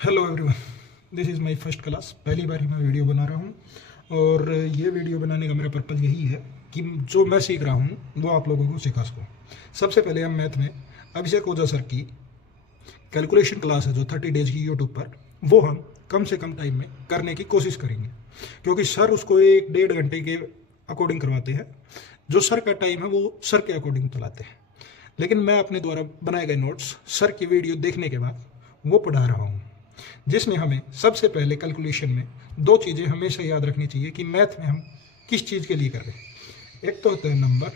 Hello everyone, this is my first class. पहली बार ही मैं video बना रहा हूँ और ये वीडियो बनाने का मेरा पर्पज़ यही है कि जो मैं सीख रहा हूँ वो आप लोगों को सिखा सकूँ। सबसे पहले हम मैथ में अभिषेक ओझा सर की कैलकुलेशन क्लास है जो 30 डेज की यूट्यूब पर, वो हम कम से कम टाइम में करने की कोशिश करेंगे, क्योंकि सर उसको 1-1.5 घंटे के अकॉर्डिंग करवाते हैं। जो सर का टाइम है वो सर के अकॉर्डिंग चलाते हैं, लेकिन मैं अपने द्वारा बनाए गए नोट्स सर की वीडियो देखने के बाद वो पढ़ा रहा हूँ, जिसमें हमें सबसे पहले कैलकुलेशन में दो चीज़ें हमेशा याद रखनी चाहिए कि मैथ में हम किस चीज़ के लिए कर रहे हैं। एक तो होता है नंबर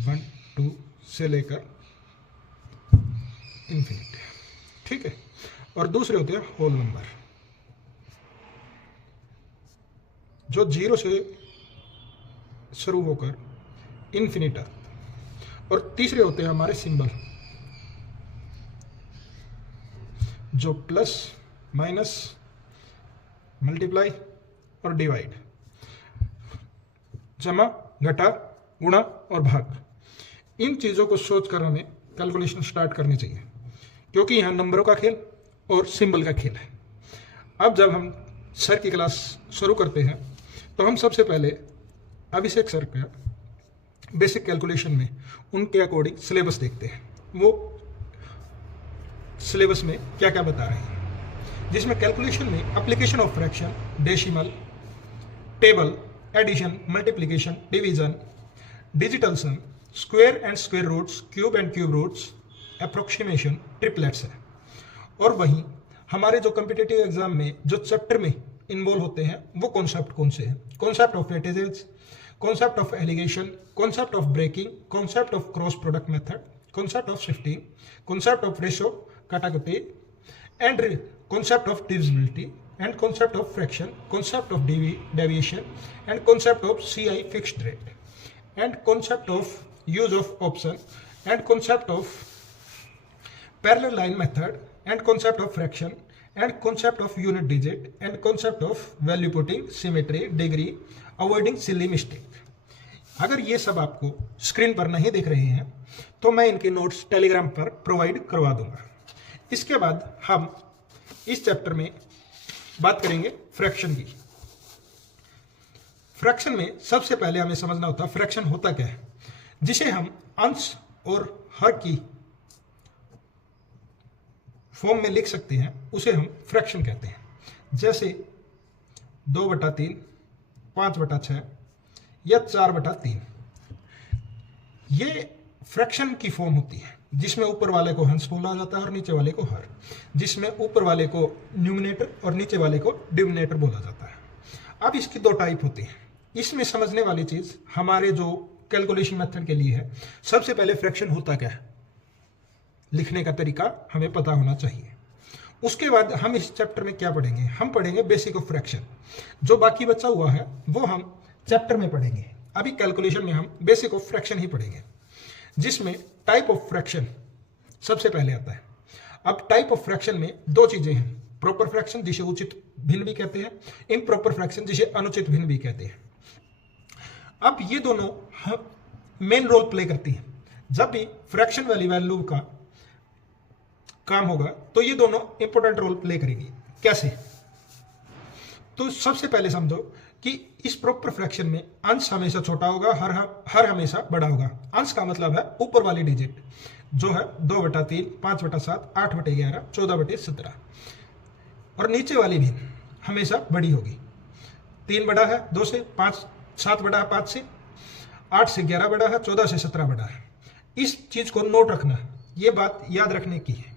1 2 से लेकर इन्फिनिट, ठीक है, और दूसरे होते हैं होल नंबर जो 0 से शुरू होकर इन्फिनिट तक, और तीसरे होते हैं हमारे सिंबल जो प्लस माइनस मल्टीप्लाई और डिवाइड, जमा घटा गुणा और भाग। इन चीज़ों को सोचकर हमें कैलकुलेशन स्टार्ट करनी चाहिए, क्योंकि यहाँ नंबरों का खेल और सिंबल का खेल है। अब जब हम सर की क्लास शुरू करते हैं तो हम सबसे पहले अभिषेक सर का बेसिक कैलकुलेशन में उनके अकॉर्डिंग सिलेबस देखते हैं, वो सिलेबस में क्या क्या बता रहे हैं, जिसमें कैलकुलेशन में application of fraction, decimal, table, addition, multiplication, division, digital sum, square and square roots, cube and cube roots, approximation, triplets है। और वहीं हमारे जो कॉम्पिटिटिव एग्जाम में जो चैप्टर में इन्वॉल्व होते हैं वो कॉन्सेप्ट कौन से हैं? Concept of weightages, concept of alligation, concept of breaking, concept of cross product method, concept of shifting, concept of ratio काटाकुटी, and concept of divisibility, and concept of fraction, concept of deviation, and concept of CI fixed rate, and concept of use of option, and concept of parallel line method, and concept of fraction, and concept of unit digit, and concept of value putting, symmetry, degree, avoiding silly mistake। अगर ये सब आपको screen पर नहीं दिख रहे हैं तो मैं इनके नोट्स टेलीग्राम पर प्रोवाइड करवा दूंगा। इसके बाद हम इस चैप्टर में बात करेंगे फ्रैक्शन की। फ्रैक्शन में सबसे पहले हमें समझना होता है फ्रैक्शन होता क्या है। जिसे हम अंश और हर की फॉर्म में लिख सकते हैं उसे हम फ्रैक्शन कहते हैं। जैसे 2/3, 5/6 या 4/3, ये फ्रैक्शन की फॉर्म होती है, जिसमें ऊपर वाले को हंस बोला जाता है और नीचे वाले को हर, जिसमें ऊपर वाले को न्यूमिनेटर और नीचे वाले को डिनोमिनेटर बोला जाता है। अब इसकी दो टाइप होती हैं। इसमें समझने वाली चीज हमारे जो कैलकुलेशन मेथड के लिए है, सबसे पहले फ्रैक्शन होता क्या है, लिखने का तरीका हमें पता होना चाहिए। उसके बाद हम इस चैप्टर में क्या पढ़ेंगे, हम पढ़ेंगे बेसिक ऑफ फ्रैक्शन। जो बाकी बचा हुआ है वो हम चैप्टर में पढ़ेंगे। अभी कैलकुलेशन में हम बेसिक ऑफ फ्रैक्शन ही पढ़ेंगे, जिसमें टाइप ऑफ फ्रैक्शन सबसे पहले आता है। अब टाइप ऑफ फ्रैक्शन में दो चीजें हैं, प्रॉपर फ्रैक्शन जिसे उचित भिन्न भी कहते हैं, इम्प्रॉपर फ्रैक्शन जिसे अनुचित भिन्न भी कहते हैं। अब ये दोनों मेन रोल प्ले करती हैं। जब भी फ्रैक्शन वाली वैल्यू का काम होगा तो ये दोनों इंपॉर्टेंट रोल प्ले करेंगी। कैसे? तो सबसे पहले समझो कि इस प्रॉपर फ्रैक्शन में अंश हमेशा छोटा होगा, हर हमेशा बड़ा होगा। अंश का मतलब है ऊपर वाली डिजिट जो है 2/3, 5/7, 8/11, 14/17, और नीचे वाली भी हमेशा बड़ी होगी। 3 बड़ा है 2 से, 5 7 बड़ा है 5 से, 8 से 11 बड़ा है, 14 से 17 बड़ा है। इस चीज को नोट रखना, ये बात याद रखने की है।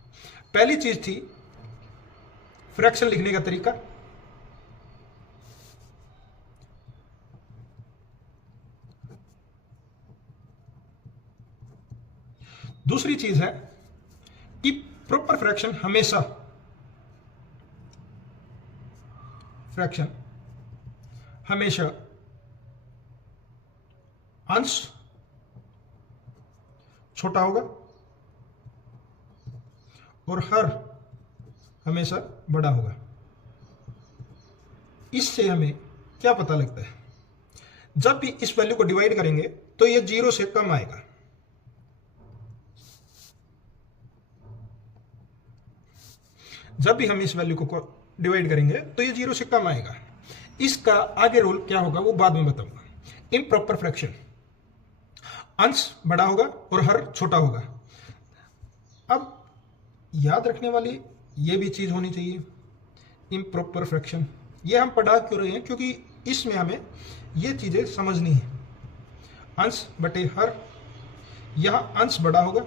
पहली चीज थी फ्रैक्शन लिखने का तरीका। दूसरी चीज है कि प्रॉपर फ्रैक्शन हमेशा अंश छोटा होगा और हर हमेशा बड़ा होगा। इससे हमें क्या पता लगता है, जब भी इस वैल्यू को डिवाइड करेंगे तो ये 0 से कम आएगा, जब भी हम इस वैल्यू को डिवाइड करेंगे तो ये 0 से कम आएगा। इसका आगे रूल क्या होगा वो बाद में बताऊंगा। इम्प्रॉपर फ्रैक्शन, अंश बड़ा होगा और हर छोटा होगा। अब याद रखने वाली ये भी चीज होनी चाहिए, इम्प्रॉपर फ्रैक्शन। ये हम पढ़ा क्यों रहे हैं, क्योंकि इसमें हमें ये चीजें समझनी है। अंश बटे हर, यहां अंश बड़ा होगा,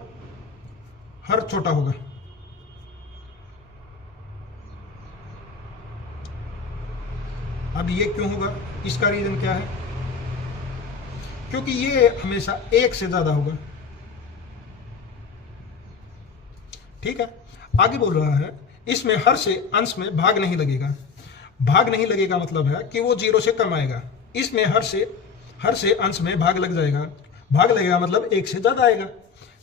हर छोटा होगा। अब ये क्यों होगा, इसका रीजन क्या है? क्योंकि ये हमेशा 1 से ज्यादा होगा। ठीक है, आगे बोल रहा है इसमें हर से अंश में भाग नहीं लगेगा। भाग नहीं लगेगा मतलब है कि वो 0 से कम आएगा। इसमें हर से अंश में भाग लग जाएगा। भाग लगेगा मतलब 1 से ज्यादा आएगा।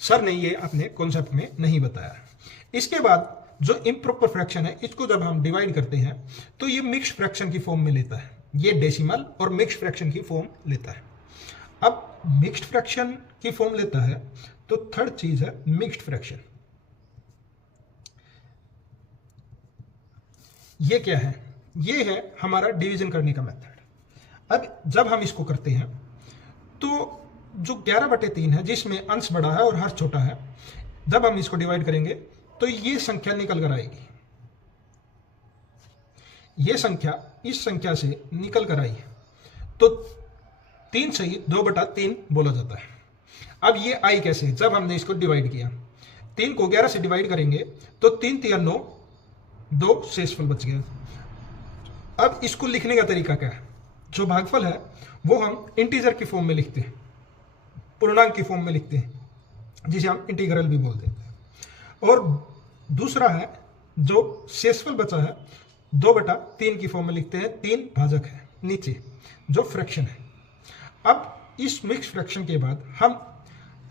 सर ने ये अपने कॉन्सेप्ट में नहीं बताया। इसके बाद जो इम्प्रॉपर फ्रैक्शन है, इसको जब हम डिवाइड करते हैं तो ये मिक्स्ड फ्रैक्शन की फॉर्म में लेता है। ये डेसिमल और मिक्स्ड फ्रैक्शन की फॉर्म लेता है। अब मिक्स्ड फ्रैक्शन की फॉर्म लेता है तो थर्ड चीज है मिक्स्ड फ्रैक्शन। ये क्या है? ये है हमारा डिवीजन करने का मेथड। अब जब हम इसको करते हैं तो जो 11/3 है, जिसमें अंश बड़ा है और हर छोटा है, जब हम इसको डिवाइड करेंगे तो ये संख्या निकल कर आएगी। ये संख्या इस संख्या से निकल कर आई तो 3 सही 2/3 बोला जाता है। अब ये आई कैसे? जब हमने इसको डिवाइड किया, 3 को 11 से डिवाइड करेंगे तो 3 3 9, 2 शेषफल बच गया। अब इसको लिखने का तरीका क्या है? जो भागफल है वो हम इंटीजर की फॉर्म में लिखते हैं, पूर्णांक की फॉर्म में लिखते हैं, जिसे हम इंटीग्रल भी बोलते हैं। और दूसरा है जो शेषफल बचा है 2/3 की फॉर्म में लिखते हैं। 3 भाजक है नीचे जो फ्रैक्शन है। अब इस मिक्स फ्रैक्शन के बाद हम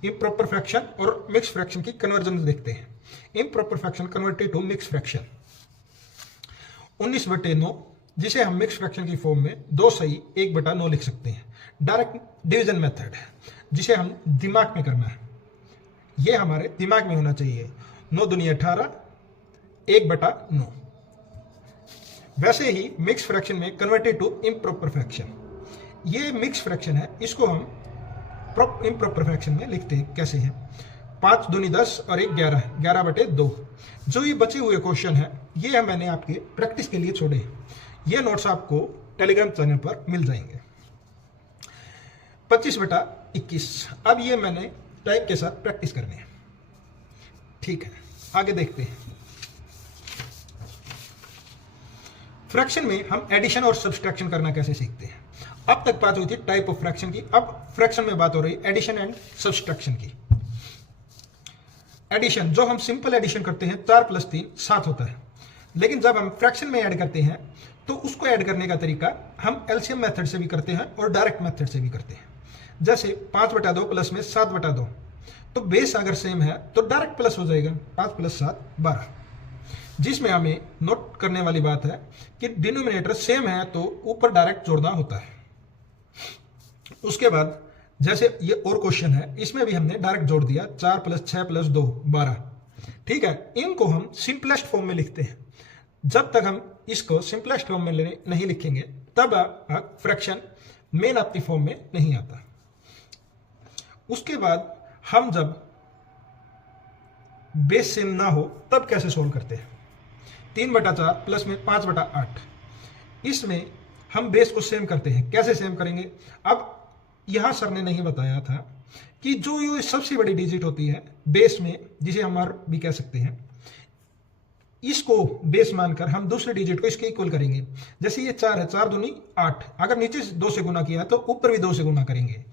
इम्प्रॉपर फ्रैक्शन और मिक्स फ्रैक्शन की कन्वर्जन देखते हैं। Improper fraction converted to mix fraction 19/9, जिसे हम मिक्स फ्रैक्शन की फॉर्म में 2 सही 1/9 लिख सकते हैं। डायरेक्ट डिवीजन मेथड है जिसे हम दिमाग में करना है। ये हमारे दिमाग में होना चाहिए। 9 दूनी 18, 1/9। वैसे ही मिक्स फ्रैक्शन में कन्वर्टेड टू इम्प्रॉपर फ्रैक्शन, ये मिक्स फ्रैक्शन है, इसको हम इम्प्रॉपर फ्रैक्शन में लिखते हैं। कैसे है? 5 दूनी 10 और 1 11, 11/2। जो ये बचे हुए क्वेश्चन है ये मैंने आपके प्रैक्टिस के लिए छोड़े। ये नोट्स आपको टेलीग्राम चैनल पर मिल जाएंगे। 25/21। अब ये मैंने टाइप के साथ प्रैक्टिस करनी है। ठीक है, आगे देखते हैं। फ्रैक्शन में हम एडिशन और सब्सट्रैक्शन करना कैसे सीखते हैं। अब तक बात हुई थी टाइप ऑफ फ्रैक्शन की, अब फ्रैक्शन में बात हो रही एडिशन एंड सब्सट्रैक्शन की। एडिशन, जो हम सिंपल एडिशन करते हैं 4 + 3 7 होता है, लेकिन जब हम फ्रैक्शन में ऐड करते हैं तो उसको ऐड करने का तरीका हम एलसीएम मेथड से भी करते हैं और डायरेक्ट मेथड से भी करते हैं। जैसे 5/2 प्लस में 7/2, तो बेस अगर सेम है तो डायरेक्ट प्लस हो जाएगा। 5 + 7 12। जिसमें हमें नोट करने वाली बात है कि डिनोमिनेटर सेम है तो ऊपर डायरेक्ट जोड़ना होता है। उसके बाद जैसे ये और क्वेश्चन है, इसमें भी हमने डायरेक्ट जोड़ दिया। 4 + 6 + 2 12। ठीक है, इनको हम सिंपलेस्ट फॉर्म में लिखते हैं। जब तक हम इसको सिंपलेस्ट फॉर्म में नहीं लिखेंगे तब फ्रैक्शन मेन आपकी फॉर्म में नहीं आता। उसके बाद हम जब बेस सेम ना हो तब कैसे सोल्व करते हैं। 3/4 प्लस में 5/8, इसमें हम बेस को सेम करते हैं। कैसे सेम करेंगे? अब यहां सर ने नहीं बताया था कि जो ये सबसे बड़ी डिजिट होती है बेस में, जिसे हम आर भी कह सकते हैं, इसको बेस मानकर हम दूसरे डिजिट को इसके इक्वल करेंगे। जैसे ये 4 है, 4 दूनी 8, अगर नीचे 2 से गुना किया तो ऊपर भी 2 से गुना करेंगे,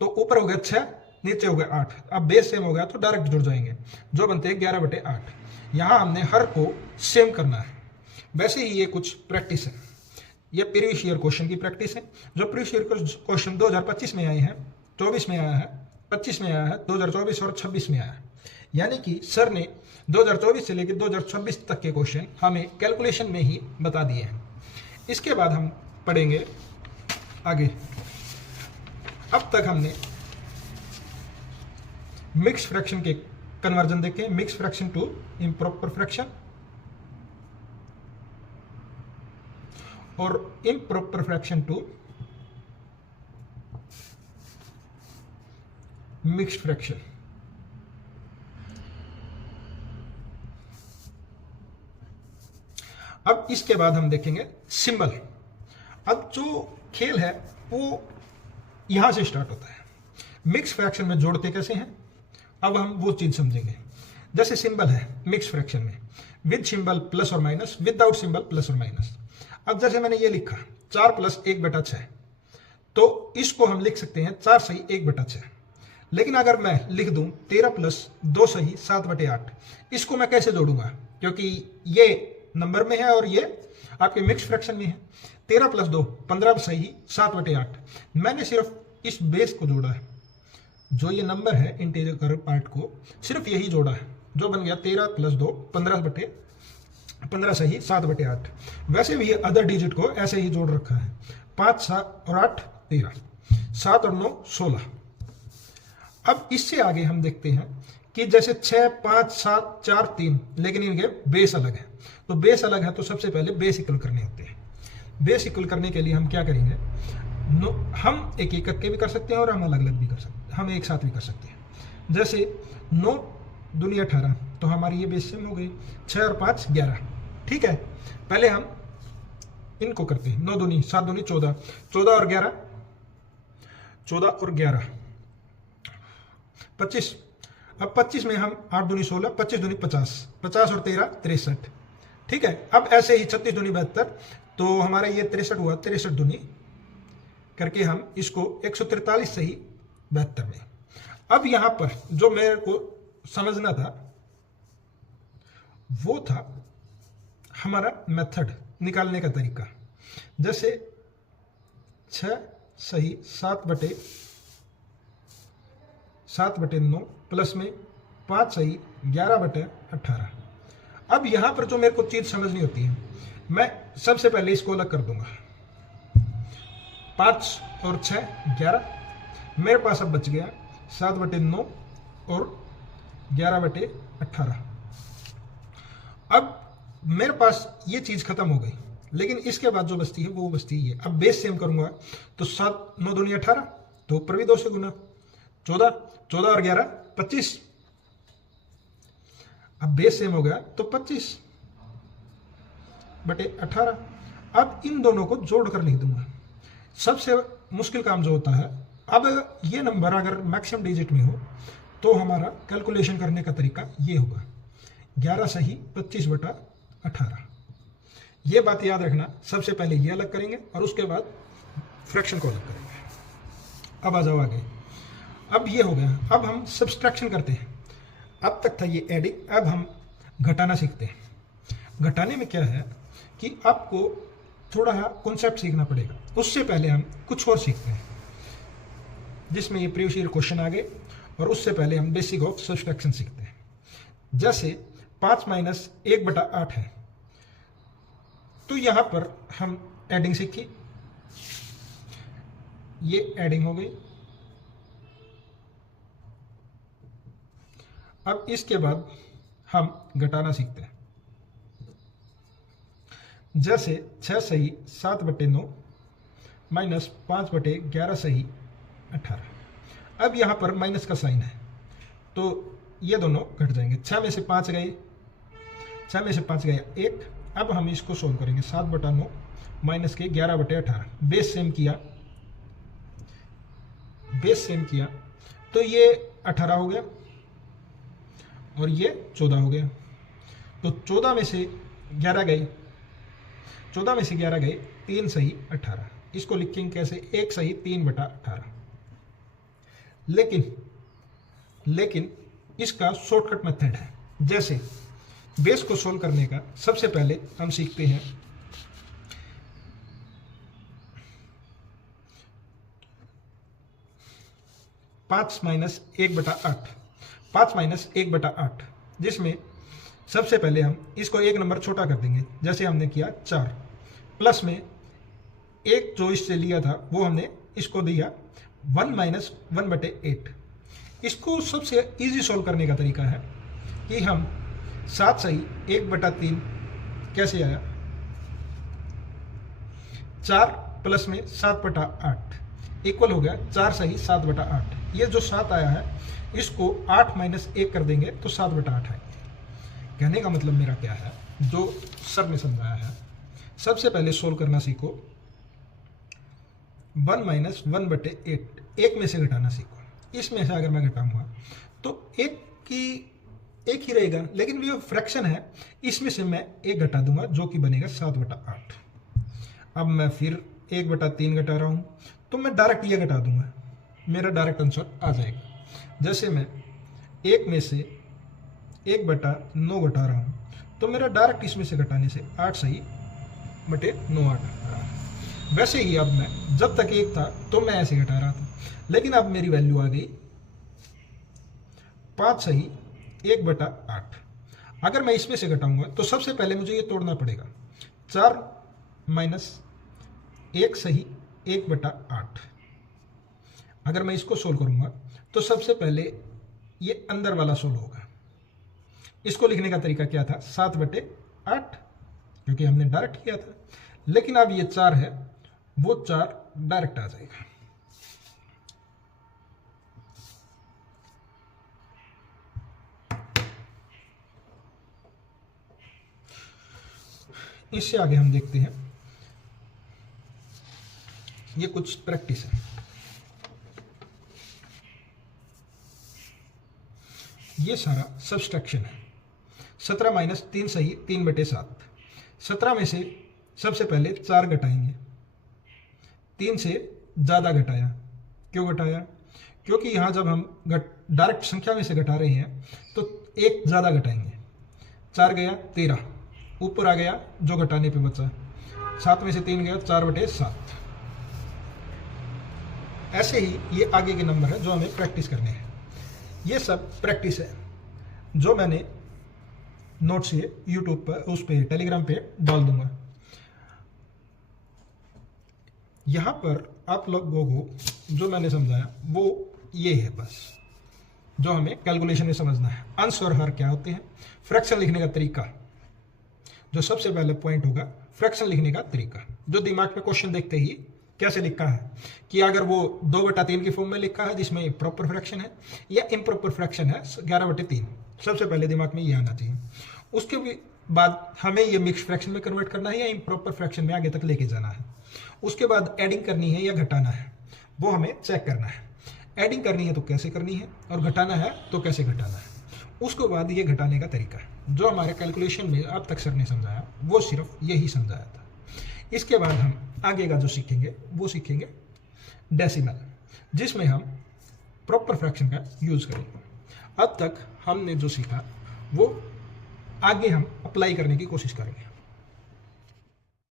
तो ऊपर हो गया 6, नीचे हो गया 8। अब बेस सेम हो गया तो डायरेक्ट जुड़ जाएंगे, जो बनते हैं 11/8। यहां हमने हर को सेम करना है। वैसे ही ये कुछ प्रैक्टिस है, ये प्रीवियस ईयर क्वेश्चन की प्रैक्टिस है। जो प्रीवियस ईयर क्वेश्चन 2025 में आए हैं, 24 में आया है, 25 में आया है, 2024 और 26 में आया है। यानी कि सर ने 2024 से लेकर 2026 तक के क्वेश्चन हमें कैलकुलेशन में ही बता दिए हैं। इसके बाद हम पढ़ेंगे आगे। अब तक हमने मिक्स फ्रैक्शन के कन्वर्जन देखे, mix fraction to improper fraction, और improper fraction to mixed fraction. अब इसके बाद हम देखेंगे सिंबल। अब जो खेल है वो यहां से स्टार्ट होता है। मिक्स फ्रैक्शन में जोड़ते कैसे हैं, अब हम वो चीज समझेंगे। जैसे सिंबल है मिक्स फ्रैक्शन में, विद सिंबल प्लस और माइनस, विदाउट सिंबल प्लस और माइनस। अब जैसे मैंने ये लिखा 4 + 1/6, तो इसको हम लिख सकते हैं 4 सही 1/6। लेकिन अगर मैं लिख दूं 13 + 2 सही 7/8, इसको मैं कैसे जोड़ूंगा, क्योंकि ये नंबर में है और ये आपके मिक्स फ्रैक्शन में है। 13 + 2 15 सही 7/8। मैंने सिर्फ इस बेस को जोड़ा है, जो ये नंबर है इंटीजर पार्ट को सिर्फ यही जोड़ा है, जो बन गया 13 + 2 15 सही 7/8। वैसे भी ये अदर डिजिट को ऐसे ही जोड़ रखा है। 5 7 और 8 13, 7 और 9 16। अब इससे आगे हम देखते हैं कि जैसे 6 5 7 4 3, लेकिन इनके बेस अलग है। तो बेस अलग है तो सबसे पहले बेस इक्वल करने होते हैं। बेस इक्वल करने के लिए हम क्या करेंगे, हम एक एक करके भी कर सकते हैं और हम अलग अलग भी कर सकते हैं, हम एक साथ भी कर सकते हैं। जैसे 9 दूनी 18, तो हमारी ये बेस सेम हो गई। 6 और 5 11। ठीक है, पहले हम इनको करते हैं। 9 दूनी 7 दूनी 14, 14 और 11 25। अब 25 में हम 8 दूनी 16, 25 दूनी 50, 50 और 13 63। ठीक है, अब ऐसे ही 36 दूनी 72, तो हमारा ये 63 हुआ। 63 दूनी करके हम इसको 143 सही 72 में। अब यहां पर जो मेरे को समझना था वो था हमारा मेथड निकालने का तरीका। जैसे 6 सही 7/9 प्लस में 5 सही 11/18। अब यहां पर जो मेरे को चीज समझनी होती है, मैं सबसे पहले इसको अलग कर दूंगा। 5 और 6 11। मेरे पास अब बच गया 7/9 और 11/18। अब मेरे पास ये चीज खत्म हो गई, लेकिन इसके बाद जो बचती है वो बचती है। अब बेस सेम करूंगा तो 7 9 दूनी 18, तो ऊपर भी 2 से गुना 14, 14 और 11 25। अब बेस सेम हो गया तो 25/18। अब इन दोनों को जोड़कर लिख दूंगा। सबसे मुश्किल काम जो होता है, अब ये नंबर अगर मैक्सिमम डिजिट में हो तो हमारा कैलकुलेशन करने का तरीका ये होगा 11 सही 25/18। ये बात याद रखना, सबसे पहले ये अलग करेंगे और उसके बाद फ्रैक्शन को अलग करेंगे। अब आ जाओ आगे। अब ये हो गया, अब हम सब्सट्रैक्शन करते हैं। अब तक था ये एडिंग, अब हम घटाना सीखते हैं। घटाने में क्या है कि आपको थोड़ा कॉन्सेप्ट सीखना पड़ेगा। उससे पहले हम कुछ और सीखते हैं, जिसमें ये प्रीवियस ईयर क्वेश्चन आ गए, और उससे पहले हम बेसिक ऑफ सब्सट्रैक्शन सीखते हैं। जैसे 5 - 1/8 है, तो यहां पर हम एडिंग सीखी, ये एडिंग हो गई। अब इसके बाद हम घटाना सीखते हैं। जैसे 6 सही 7/9 माइनस 5/11 सही 18। अब यहां पर माइनस का साइन है, तो ये दोनों घट जाएंगे। 6 में से 5 गए, 6 में से 5 गया 1। अब हम इसको सोल्व करेंगे। 7/9 माइनस के 11/18। बेस सेम किया, बेस सेम किया, तो ये 18 हो गया और ये 14 हो गया। तो 14 में से 11 गए, 14 में से 11 गए 3 सही 18। इसको लिखेंगे कैसे, 1 सही 3/18। लेकिन इसका शॉर्टकट मेथड है। जैसे बेस को सोल्व करने का सबसे पहले हम सीखते हैं 5 - 1/8। 5 - 1/8, जिसमें सबसे पहले हम इसको एक नंबर छोटा कर देंगे। जैसे हमने किया 4, प्लस में एक जो इससे लिया था वो हमने इसको दिया 1 - 1/8। इसको सबसे इजी सॉल्व करने का तरीका है कि हम 7 सही 1/3 कैसे आया, 4 प्लस में 7/8 इक्वल हो गया 4 सही 7/8। ये जो 7 आया है इसको 8 माइनस 1 कर देंगे तो 7/8 है। कहने का मतलब मेरा क्या है, जो सर ने समझाया है, सबसे पहले सोल्व करना सीखो। 1 माइनस 1/8 एक में से घटाना सीखो। इसमें से अगर मैं घटाऊंगा तो एक ही रहेगा, लेकिन ये फ्रैक्शन है, इसमें से मैं एक घटा दूंगा जो कि बनेगा 7/8। अब मैं फिर 1/3 घटा रहा हूँ तो मैं डायरेक्ट ये घटा दूंगा, मेरा डायरेक्ट आंसर आ जाएगा। जैसे मैं 1 में से 1/9 घटा रहा हूँ तो मेरा डायरेक्ट इसमें से घटाने से 8 सही बटे 9 8 आ रहा है। वैसे ही अब मैं जब तक 1 था तो मैं ऐसे घटा रहा था, लेकिन अब मेरी वैल्यू आ गई 5 सही 1/8। अगर मैं इसमें से घटाऊंगा तो सबसे पहले मुझे ये तोड़ना पड़ेगा। 4 माइनस 1 सही 1/8। अगर मैं इसको सोल्व करूंगा तो सबसे पहले ये अंदर वाला सोल्व होगा। इसको लिखने का तरीका क्या था, 7/8, क्योंकि हमने डायरेक्ट किया था। लेकिन अब ये 4 है, वो 4 डायरेक्ट आ जाएगा। इससे आगे हम देखते हैं, ये कुछ प्रैक्टिस है। ये सारा सब्सट्रैक्शन है। 17 माइनस 3 सही 3/7। 17 में से सबसे पहले 4 घटाएंगे, 3 से ज़्यादा घटाया। क्यों घटाया? क्योंकि यहाँ जब हम डायरेक्ट संख्या में से घटा रहे हैं तो एक ज़्यादा घटाएंगे। 4 गया 13, ऊपर आ गया जो घटाने पे बचा। 7 में से 3 गया 4/7। ऐसे ही ये आगे के नंबर है जो हमें प्रैक्टिस करने हैं। ये सब प्रैक्टिस है जो मैंने नोट्स ये यूट्यूब पर, उस पे टेलीग्राम पे डाल दूंगा। यहाँ पर आप लोगों को जो मैंने समझाया वो ये है बस, जो हमें कैलकुलेशन में समझना है। अंश और हर क्या होते हैं, फ्रैक्शन लिखने का तरीका, जो सबसे पहले पॉइंट होगा फ्रैक्शन लिखने का तरीका, जो दिमाग में क्वेश्चन देखते ही कैसे लिखा है कि अगर वो 2/3 की फॉर्म में लिखा है जिसमें प्रॉपर फ्रैक्शन है या इम्प्रॉपर फ्रैक्शन है 11/3, सबसे पहले दिमाग में ये आना चाहिए। उसके बाद हमें ये मिक्स फ्रैक्शन में कन्वर्ट करना है या इम्प्रॉपर फ्रैक्शन में आगे तक लेके जाना है। उसके बाद एडिंग करनी है या घटाना है, वो हमें चेक करना है। एडिंग करनी है तो कैसे करनी है, और घटाना है तो कैसे घटाना है। उसके बाद ये घटाने का तरीका है जो हमारे कैलकुलेशन में अब तक सर ने समझाया, वो सिर्फ यही समझाया था। इसके बाद हम आगे का जो सीखेंगे वो सीखेंगे डेसिमल, जिसमें हम प्रॉपर फ्रैक्शन का यूज करेंगे। अब तक हमने जो सीखा वो आगे हम अप्लाई करने की कोशिश करेंगे।